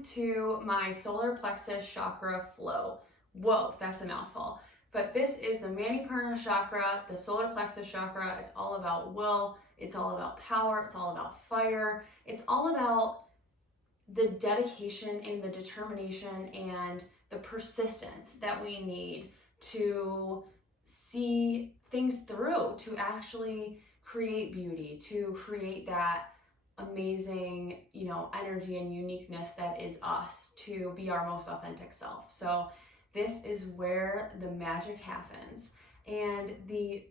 welcome to my solar plexus chakra flow. Whoa, that's a mouthful. But this is the Manipurna chakra, the solar plexus chakra. It's all about will, it's all about power, it's all about fire. It's all about the dedication and the determination and the persistence that we need to see things through, to actually create beauty, to create that amazing, energy and uniqueness that is us, to be our most authentic self. So this is where the magic happens. And the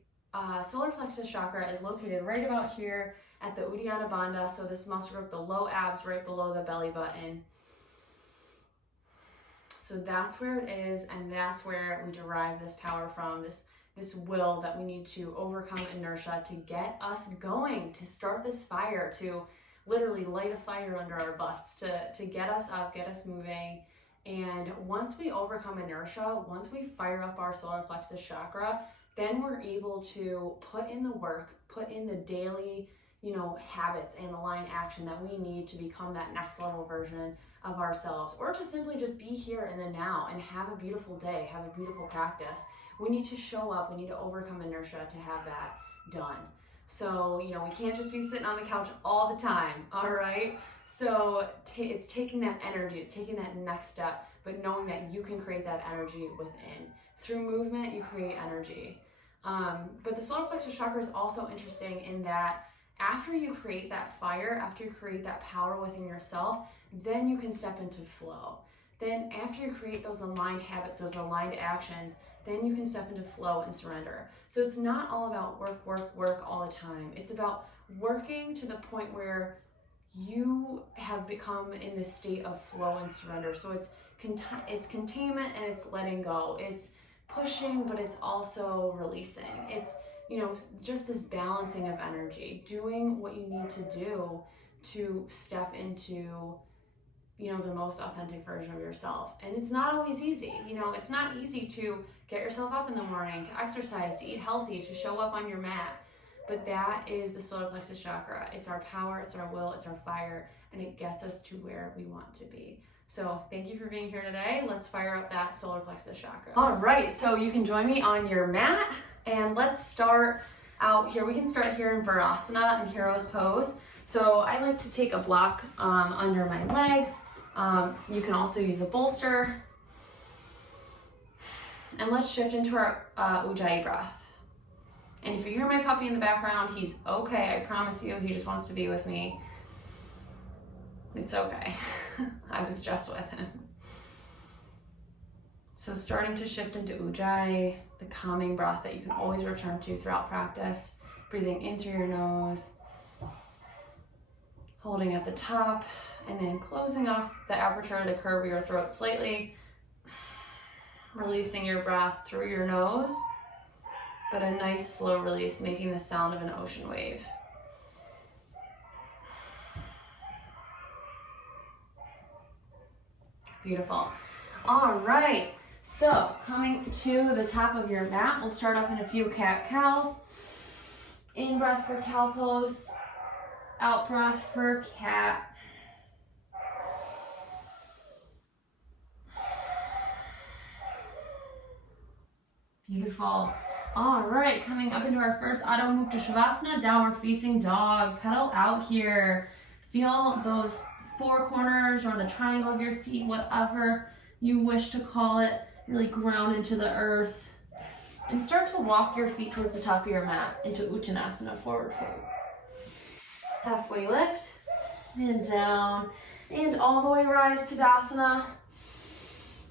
solar plexus chakra is located right about here at the Uddiyana Bandha. So this muscle group, the low abs right below the belly button. So that's where it is, and that's where we derive this power from, this will that we need to overcome inertia to get us going, to start this fire, to literally light a fire under our butts, to get us up, get us moving. And once we overcome inertia, once we fire up our solar plexus chakra, then we're able to put in the work, put in the daily, habits and align action that we need to become that next level version of ourselves, or to simply just be here in the now and have a beautiful day, have a beautiful practice. We need to show up, we need to overcome inertia to have that done. So, we can't just be sitting on the couch all the time, all right? So it's taking that energy, it's taking that next step, but knowing that you can create that energy within. Through movement, you create energy. But the solar plexus chakra is also interesting in that after you create that fire, after you create that power within yourself, then you can step into flow. Then after you create those aligned habits, those aligned actions, then you can step into flow and surrender. So it's not all about work all the time. It's about working to the point where you have become in this state of flow and surrender. So it's containment and it's letting go. It's pushing, but it's also releasing. It's, just this balancing of energy, doing what you need to do to step into, the most authentic version of yourself. And it's not always easy. It's not easy to get yourself up in the morning, to exercise, to eat healthy, to show up on your mat. But that is the solar plexus chakra. It's our power, it's our will, it's our fire, and it gets us to where we want to be. So thank you for being here today. Let's fire up that solar plexus chakra. All right, so you can join me on your mat, and let's start out here. We can start here in Virasana and Hero's Pose. So I like to take a block under my legs. You can also use a bolster. And let's shift into our Ujjayi breath. And if you hear my puppy in the background, he's okay. I promise you, he just wants to be with me. It's okay. I was just with him. So starting to shift into Ujjayi, the calming breath that you can always return to throughout practice. Breathing in through your nose, holding at the top, and then closing off the aperture, the curve of your throat slightly. Releasing your breath through your nose, but a nice slow release, making the sound of an ocean wave. Beautiful. All right, so coming to the top of your mat, we'll start off in a few cat-cows. In breath for cow pose, out breath for cat. Beautiful. All right, coming up into our first Adho Mukha Shavasana, downward facing dog. Pedal out here. Feel those four corners or the triangle of your feet, whatever you wish to call it, really ground into the earth. And start to walk your feet towards the top of your mat into Uttanasana, forward fold. Halfway lift, and down, and all the way rise to Tadasana.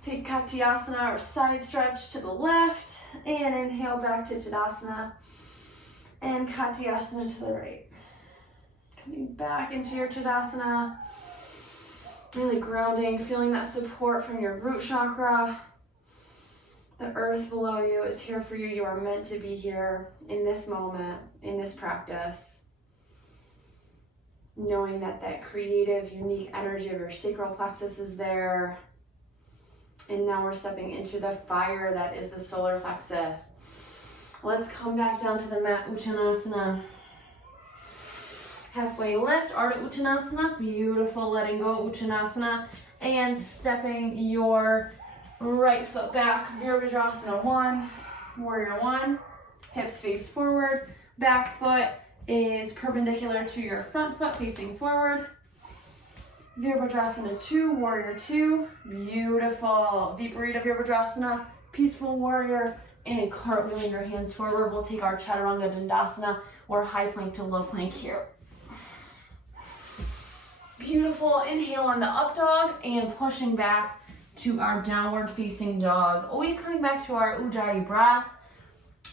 Take Katyasana or side stretch to the left, and inhale back to Tadasana, and Katyasana to the right. Coming back into your Tadasana, really grounding, feeling that support from your root chakra. The earth below you is here for you. You are meant to be here in this moment, in this practice. Knowing that that creative, unique energy of your sacral plexus is there. And now we're stepping into the fire that is the solar plexus. Let's come back down to the mat, Uttanasana. Halfway lift, Ardha Uttanasana. Beautiful, letting go, Uttanasana. And stepping your right foot back, Virabhadrasana 1, Warrior 1. Hips face forward. Back foot is perpendicular to your front foot, facing forward. Virabhadrasana 2, Warrior 2. Beautiful. Viparita Virabhadrasana, Peaceful Warrior, and cartwheeling your hands forward. We'll take our Chaturanga Dandasana or high plank to low plank here. Beautiful. Inhale on the up dog and pushing back to our downward facing dog. Always coming back to our Ujjayi breath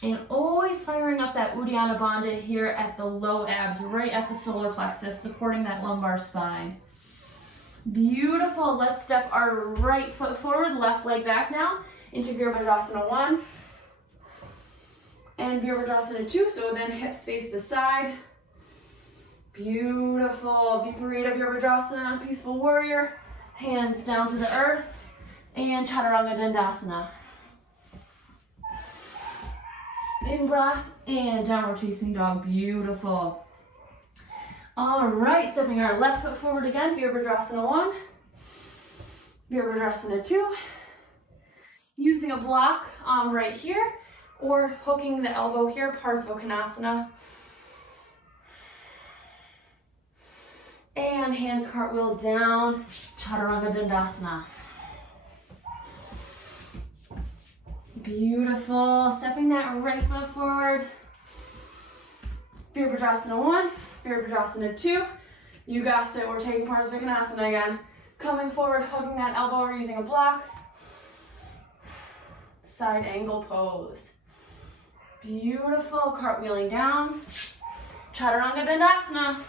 and always firing up that Uddiyana Bandha here at the low abs, right at the solar plexus, supporting that lumbar spine. Beautiful. Let's step our right foot forward, left leg back now into Virabhadrasana 1 and Virabhadrasana 2. So then hips face the side. Beautiful. Viparita Virabhadrasana, Peaceful Warrior. Hands down to the earth. And Chaturanga Dandasana. In breath and downward facing dog. Beautiful. All right, stepping our left foot forward again. Virabhadrasana 1. Virabhadrasana 2. Using a block right here or hooking the elbow here, Parsvakonasana. And hands cartwheel down, Chaturanga Dandasana. Beautiful. Stepping that right foot forward. Virabhadrasana 1, Virabhadrasana 2. You guessed it, we're taking Parsvakonasana again. Coming forward, hugging that elbow or using a block. Side angle pose. Beautiful. Cartwheeling down, Chaturanga Dandasana.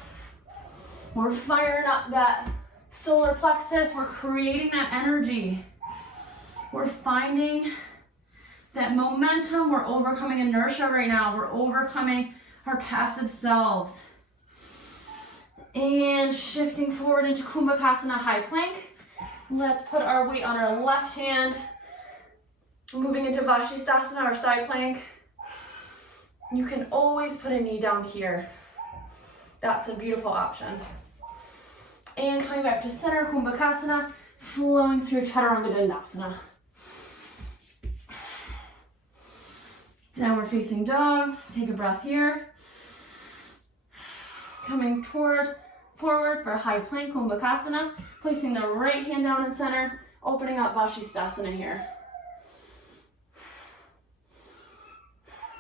We're firing up that solar plexus. We're creating that energy. We're finding that momentum. We're overcoming inertia right now. We're overcoming our passive selves. And shifting forward into Kumbhakasana, high plank. Let's put our weight on our left hand. Moving into Vashisthasana, our side plank. You can always put a knee down here. That's a beautiful option. And coming back to center, Kumbhakasana, flowing through Chaturanga Dandasana. Downward facing dog, take a breath here. Coming forward for high plank, Kumbhakasana, placing the right hand down in center, opening up Vashisthasana here.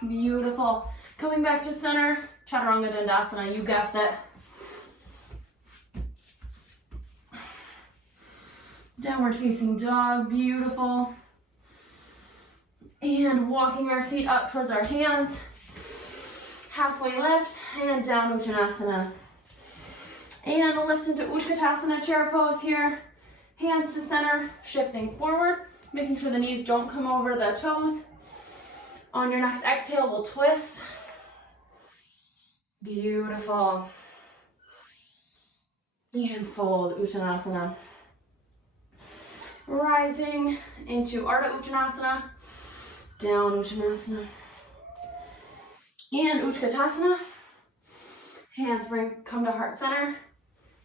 Beautiful. Coming back to center, Chaturanga Dandasana, you guessed it. Downward facing dog, beautiful. And walking our feet up towards our hands. Halfway lift and down Uttanasana. And lift into Utkatasana, chair pose here. Hands to center, shifting forward, making sure the knees don't come over the toes. On your next exhale, we'll twist. Beautiful. And fold, Uttanasana. Rising into Ardha Uttanasana, down Uttanasana. And Utkatasana. Hands come to heart center.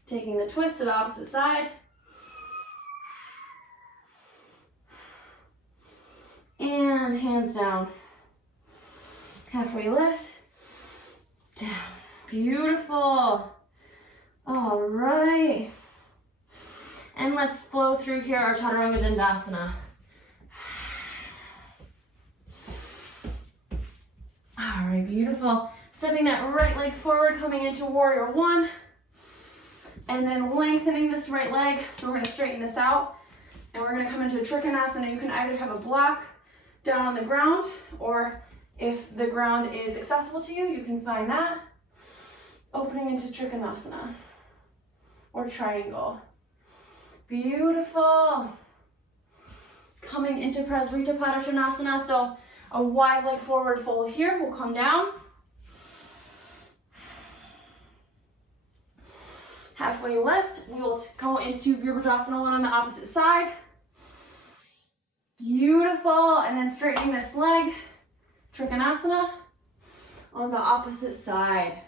Taking the twist to the opposite side. And hands down. Halfway lift. Down. Beautiful. All right. And let's flow through here our Chaturanga Dandasana. All right, beautiful. Stepping that right leg forward, coming into Warrior 1. And then lengthening this right leg. So we're going to straighten this out. And we're going to come into Trikonasana. You can either have a block down on the ground, or if the ground is accessible to you, you can find that. Opening into Trikonasana or triangle. Beautiful. Coming into Prasarita Padottanasana. So a wide leg forward fold here. We'll come down. Halfway lift. We will go into Virabhadrasana 1 on the opposite side. Beautiful. And then straightening this leg. Trikonasana on the opposite side.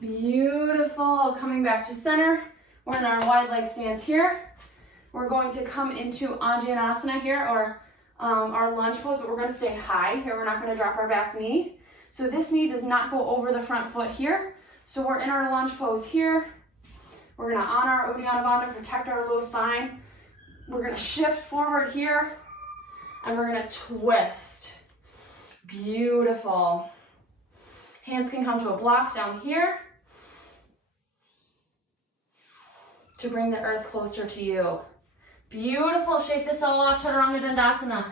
Beautiful. Coming back to center. We're in our wide leg stance here. We're going to come into Anjaneyasana here, or our lunge pose, but we're going to stay high here. We're not going to drop our back knee. So this knee does not go over the front foot here. So we're in our lunge pose here. We're going to honor our Uddiyana Bandha, protect our low spine. We're going to shift forward here, and we're going to twist. Beautiful. Hands can come to a block down here to bring the earth closer to you. Beautiful. Shake this all off, Chaturanga Dandasana.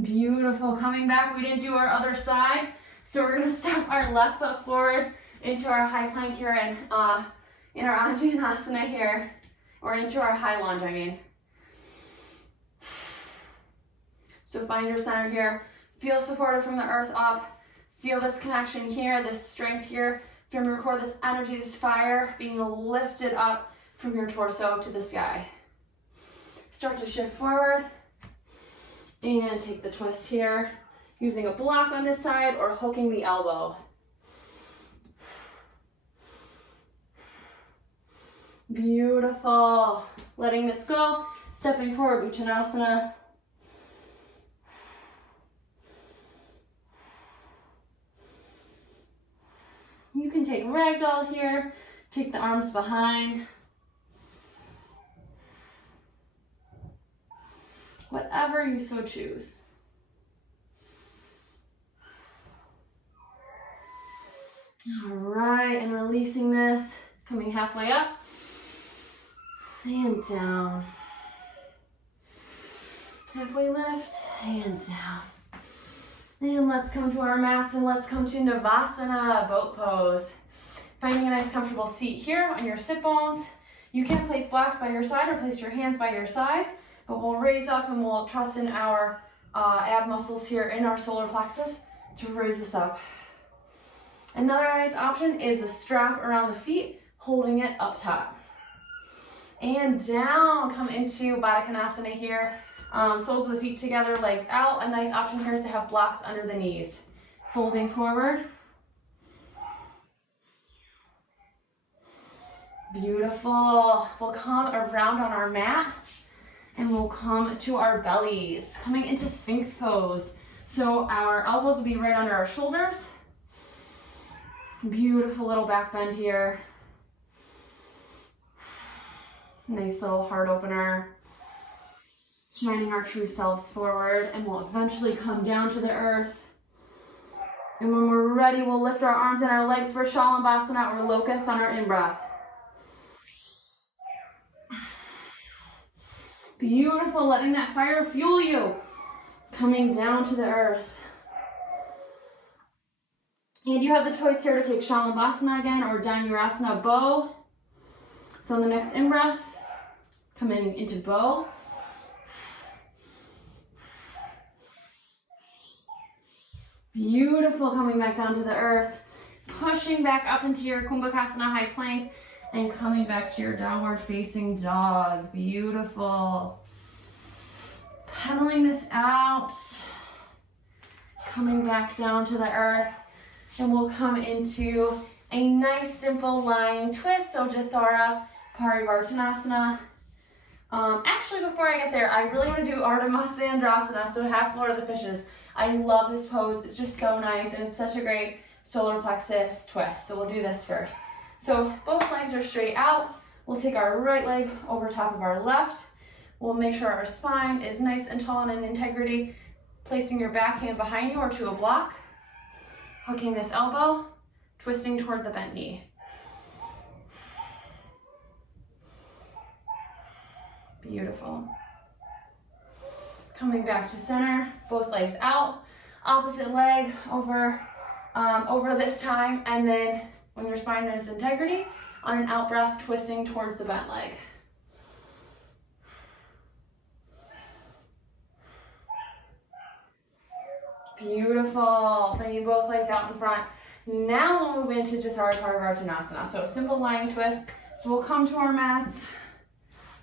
Beautiful. Coming back, we didn't do our other side, so we're going to step our left foot forward into our high plank here and in our Anjaneyasana here, or into our high lunge, I mean. So find your center here. Feel supported from the earth up. Feel this connection here, this strength here. From your core, this energy, this fire being lifted up from your torso to the sky. Start to shift forward and take the twist here, using a block on this side or hooking the elbow. Beautiful. Letting this go, stepping forward, Uttanasana. You can take ragdoll here, take the arms behind. Whatever you so choose. All right, and releasing this, coming halfway up and down. Halfway lift and down. And let's come to our mats and let's come to Navasana, boat pose. Finding a nice comfortable seat here on your sit bones. You can place blocks by your side or place your hands by your sides, but we'll raise up and we'll trust in our ab muscles here in our solar plexus to raise this up. Another nice option is a strap around the feet, holding it up top. And down, come into Baddha Konasana here. Soles of the feet together, legs out. A nice option here is to have blocks under the knees. Folding forward. Beautiful. We'll come around on our mat and we'll come to our bellies. Coming into Sphinx pose. So our elbows will be right under our shoulders. Beautiful little back bend here. Nice little heart opener. Shining our true selves forward, and we'll eventually come down to the earth. And when we're ready, we'll lift our arms and our legs for Shalabhasana or locust on our in-breath. Beautiful, letting that fire fuel you. Coming down to the earth. And you have the choice here to take Shalabhasana again or Dhanurasana bow. So on the next in-breath, coming into bow. Beautiful, coming back down to the earth, pushing back up into your Kumbhakasana high plank, and coming back to your downward facing dog. Beautiful. Pedaling this out, coming back down to the earth, and we'll come into a nice simple lying twist, so Jathara Parivartanasana. Actually, before I get there, I really want to do Ardha Matsyendrasana, so half floor of the fishes. I love this pose. It's just so nice, and it's such a great solar plexus twist. So we'll do this first. So both legs are straight out. We'll take our right leg over top of our left. We'll make sure our spine is nice and tall and in integrity. Placing your back hand behind you or to a block. Hooking this elbow, twisting toward the bent knee. Beautiful. Coming back to center, both legs out, opposite leg over this time, and then when your spine is integrity, on an out breath, twisting towards the bent leg. Beautiful. Bringing both legs out in front. Now we'll move into Jathara Parivartanasana. So simple lying twist. So we'll come to our mats,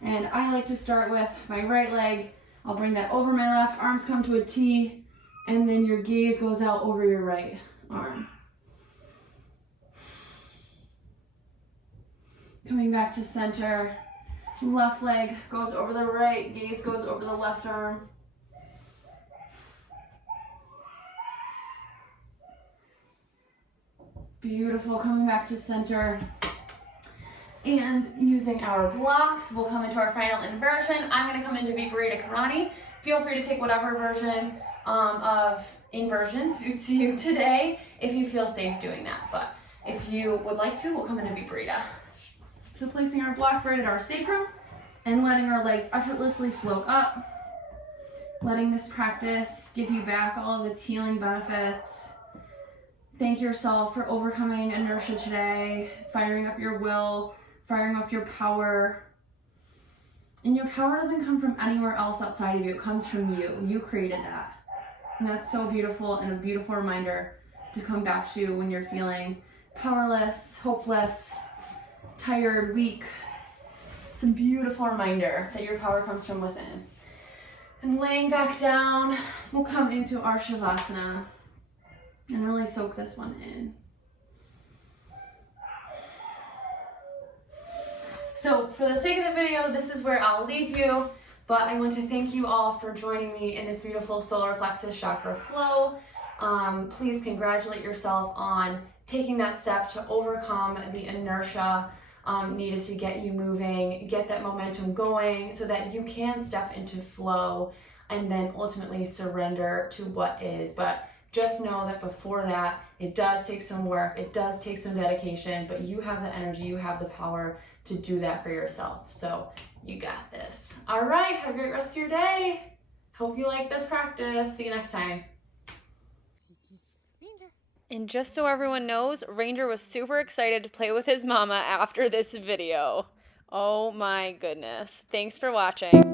and I like to start with my right leg. I'll bring that over my left, arms come to a T, And then your gaze goes out over your right arm. Coming back to center. Left leg goes over the right, gaze goes over the left arm. Beautiful, coming back to center. And using our blocks, we'll come into our final inversion. I'm gonna come into Viparita Karani. Feel free to take whatever version of inversion suits you today if you feel safe doing that. But if you would like to, we'll come into Viparita. So placing our block right at our sacrum and letting our legs effortlessly float up. Letting this practice give you back all of its healing benefits. Thank yourself for overcoming inertia today, firing up your will, firing up your power. And your power doesn't come from anywhere else outside of you. It comes from you. You created that. And that's so beautiful and a beautiful reminder to come back to when you're feeling powerless, hopeless, tired, weak. It's a beautiful reminder that your power comes from within. And laying back down, we'll come into our Shavasana and really soak this one in. So for the sake of the video, this is where I'll leave you, but I want to thank you all for joining me in this beautiful solar plexus chakra flow. Please congratulate yourself on taking that step to overcome the inertia needed to get you moving, get that momentum going so that you can step into flow and then ultimately surrender to what is. But just know that before that, it does take some work, it does take some dedication, but you have the energy, you have the power to do that for yourself. So you got this. All right, have a great rest of your day. Hope you like this practice. See you next time. And just so everyone knows, Ranger was super excited to play with his mama after this video. Oh my goodness. Thanks for watching.